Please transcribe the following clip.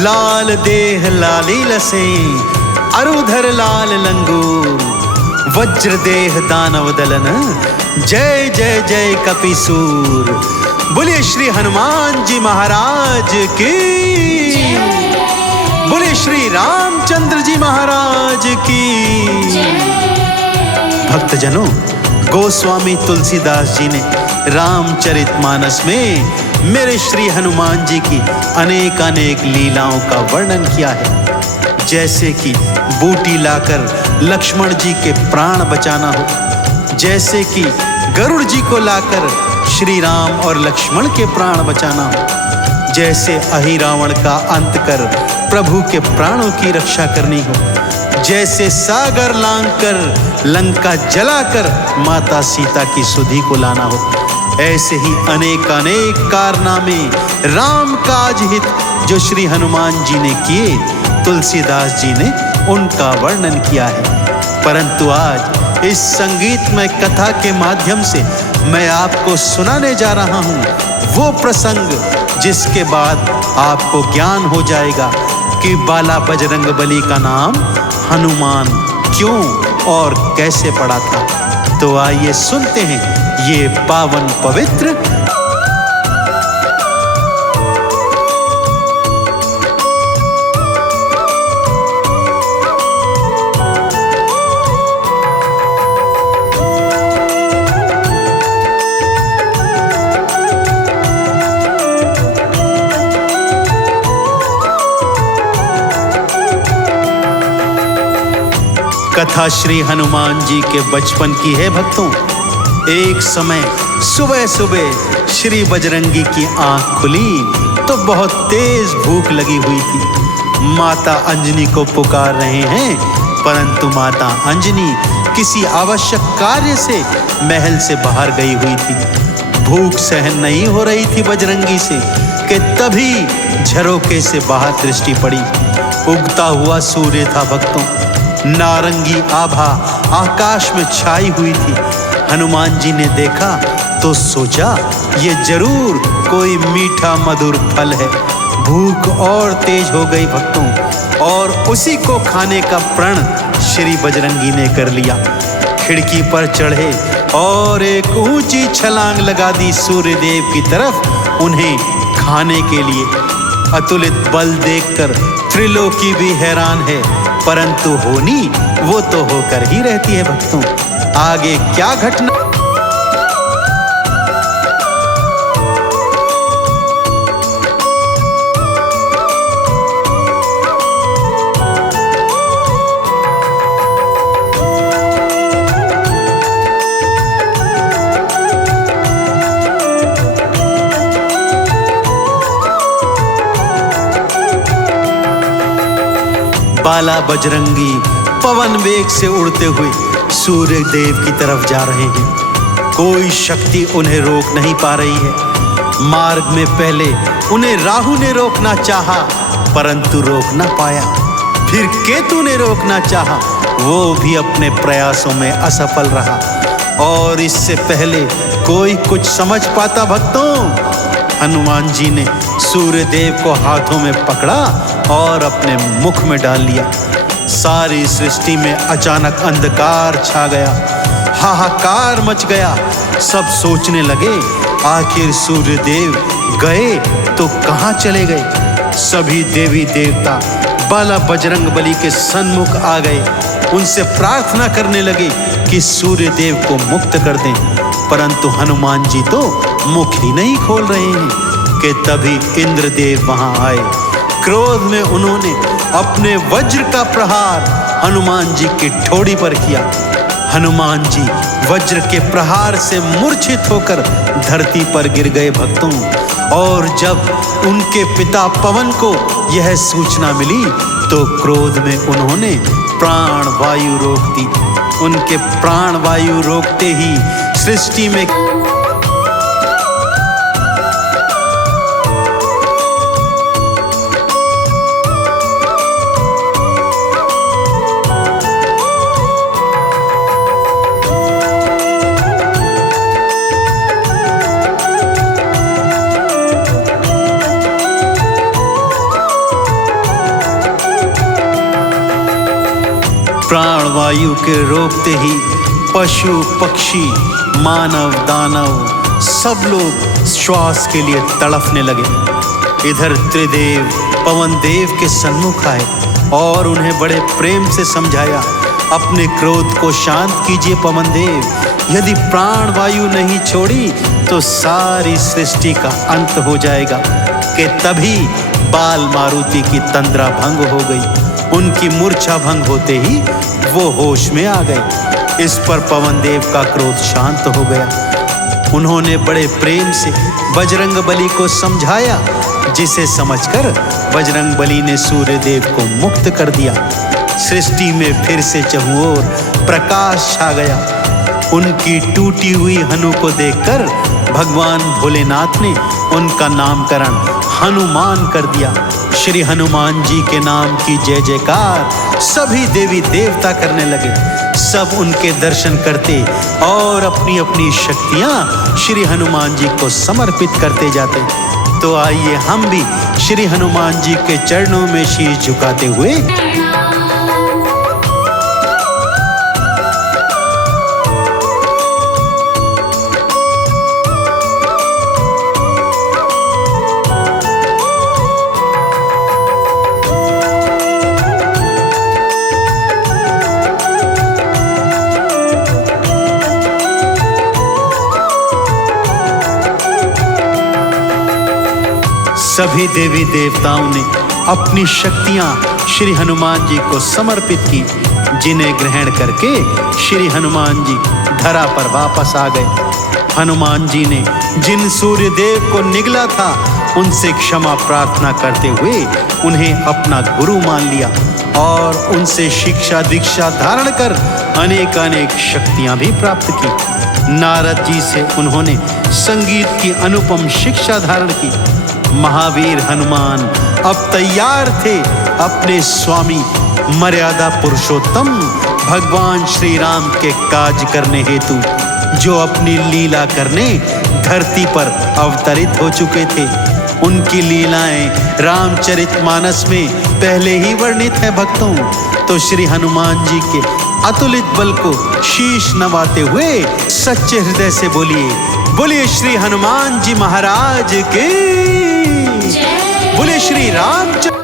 लाल देह लाली लसे, अरुधर लाल लंगूर, वज्र देह दानव दलन, जय जय जय कपिसूर। बोले श्री हनुमान जी महाराज की, बोले श्री रामचंद्र जी महाराज की। भक्तजनों, गोस्वामी तुलसीदास जी ने रामचरितमानस में मेरे श्री हनुमान जी की अनेक अनेक लीलाओं का वर्णन किया है। जैसे कि बूटी लाकर लक्ष्मण जी के प्राण बचाना हो, जैसे कि गरुड़ जी को लाकर श्री राम और लक्ष्मण के प्राण बचाना हो, जैसे अहिरावण का अंत कर प्रभु के प्राणों की रक्षा करनी हो, जैसे सागर लांघकर लंका जलाकर माता सीता की सुधि को लाना हो, ऐसे ही अनेक अनेक कारनामे राम काज हित जो श्री हनुमान जी ने किए, तुलसीदास जी ने उनका वर्णन किया है। परंतु आज इस संगीतमय कथा के माध्यम से मैं आपको सुनाने जा रहा हूँ वो प्रसंग जिसके बाद आपको ज्ञान हो जाएगा कि बाला बजरंग बली का नाम हनुमान क्यों और कैसे पड़ा था। तो आइए सुनते हैं ये पावन पवित्र कथा श्री हनुमान जी के बचपन की है भक्तों। एक समय सुबह सुबह श्री बजरंगी की आंख खुली तो बहुत तेज भूख लगी हुई थी। माता अंजनी को पुकार रहे हैं, परंतु माता अंजनी किसी आवश्यक कार्य से महल से बाहर गई हुई थी। भूख सहन नहीं हो रही थी बजरंगी से कि तभी झरोके से बाहर दृष्टि पड़ी। उगता हुआ सूर्य था भक्तों, नारंगी आभा आकाश में छाई हुई थी। हनुमान जी ने देखा तो सोचा ये जरूर कोई मीठा मधुर फल है। भूख और तेज हो गई भक्तों, और उसी को खाने का प्रण श्री बजरंगी ने कर लिया। खिड़की पर चढ़े और एक ऊंची छलांग लगा दी सूर्य देव की तरफ उन्हें खाने के लिए। अतुलित बल देखकर त्रिलोकी भी हैरान है, परंतु होनी वो तो होकर ही रहती है भक्तों। आगे क्या घटना बाला बजरंगी पवन वेग से उड़ते हुए सूर्य देव की तरफ जा रहे हैं। कोई शक्ति उन्हें रोक नहीं पा रही है। मार्ग में पहले उन्हें राहु ने रोकना चाहा, परंतु रोक ना पाया। फिर केतु ने रोकना चाहा, वो भी अपने प्रयासों में असफल रहा। और इससे पहले कोई कुछ समझ पाता भक्तों, हनुमान जी ने सूर्य देव को हाथों में पकड़ा और अपने मुख में डाल लिया। सारी सृष्टि में अचानक अंधकार छा गया, हाहाकार मच गया। सब सोचने लगे आखिर सूर्य देव गए तो कहाँ चले गए। सभी देवी देवता बाला बजरंग बली के सन्मुख आ गए, उनसे प्रार्थना करने लगे कि सूर्य देव को मुक्त कर दें। परंतु हनुमान जी तो मुख ही नहीं खोल रहे हैं कि तभी इंद्रदेव वहां आए। क्रोध में उन्होंने अपने वज्र का प्रहार हनुमान जी की ठोड़ी पर किया। हनुमान जी वज्र के प्रहार से मूर्छित होकर धरती पर गिर गए भक्तों। और जब उनके पिता पवन को यह सूचना मिली तो क्रोध में उन्होंने प्राण वायु रोक दी। उनके प्राण वायु रोकते ही सृष्टि में प्राणवायु के रोकते ही पशु पक्षी मानव दानव सब लोग श्वास के लिए तड़फने लगे। इधर त्रिदेव पवन देव के सन्मुख आए और उन्हें बड़े प्रेम से समझाया, अपने क्रोध को शांत कीजिए पवन देव, यदि प्राण वायु नहीं छोड़ी तो सारी सृष्टि का अंत हो जाएगा। कि तभी बाल मारुति की तंद्रा भंग हो गई। उनकी मूर्छा भंग होते ही वो होश में आ गए। इस पर पवन देव का क्रोध शांत हो गया। उन्होंने बड़े प्रेम से बजरंग बली को समझाया, जिसे समझकर बजरंग बली ने सूर्य देव को मुक्त कर दिया। सृष्टि में फिर से चहुओर प्रकाश छा गया। उनकी टूटी हुई हनु को देखकर भगवान भोलेनाथ ने उनका नामकरण हनुमान कर दिया। श्री हनुमान जी के नाम की जय जयकार सभी देवी देवता करने लगे। सब उनके दर्शन करते और अपनी अपनी शक्तियां श्री हनुमान जी को समर्पित करते जाते। तो आइए हम भी श्री हनुमान जी के चरणों में शीश झुकाते हुए सभी देवी देवताओं ने अपनी शक्तियां श्री हनुमान जी को समर्पित की, जिन्हें ग्रहण करके श्री हनुमान जी धरा पर वापस आ गए। हनुमान जी ने जिन सूर्य देव को निगला था उनसे क्षमा प्रार्थना करते हुए उन्हें अपना गुरु मान लिया और उनसे शिक्षा दीक्षा धारण कर अनेक अनेक शक्तियां भी प्राप्त की। नारद जी से उन्होंने संगीत की अनुपम शिक्षा धारण की। महावीर हनुमान अब तैयार थे अपने स्वामी मर्यादा पुरुषोत्तम भगवान श्री राम के काज करने हेतु, जो अपनी लीला करने धरती पर अवतरित हो चुके थे। उनकी लीलाएं रामचरितमानस में पहले ही वर्णित है भक्तों। तो श्री हनुमान जी के अतुलित बल को शीश नवाते हुए सच्चे हृदय से बोलिए, बोलिए श्री हनुमान जी महाराज की, बोले श्री राम।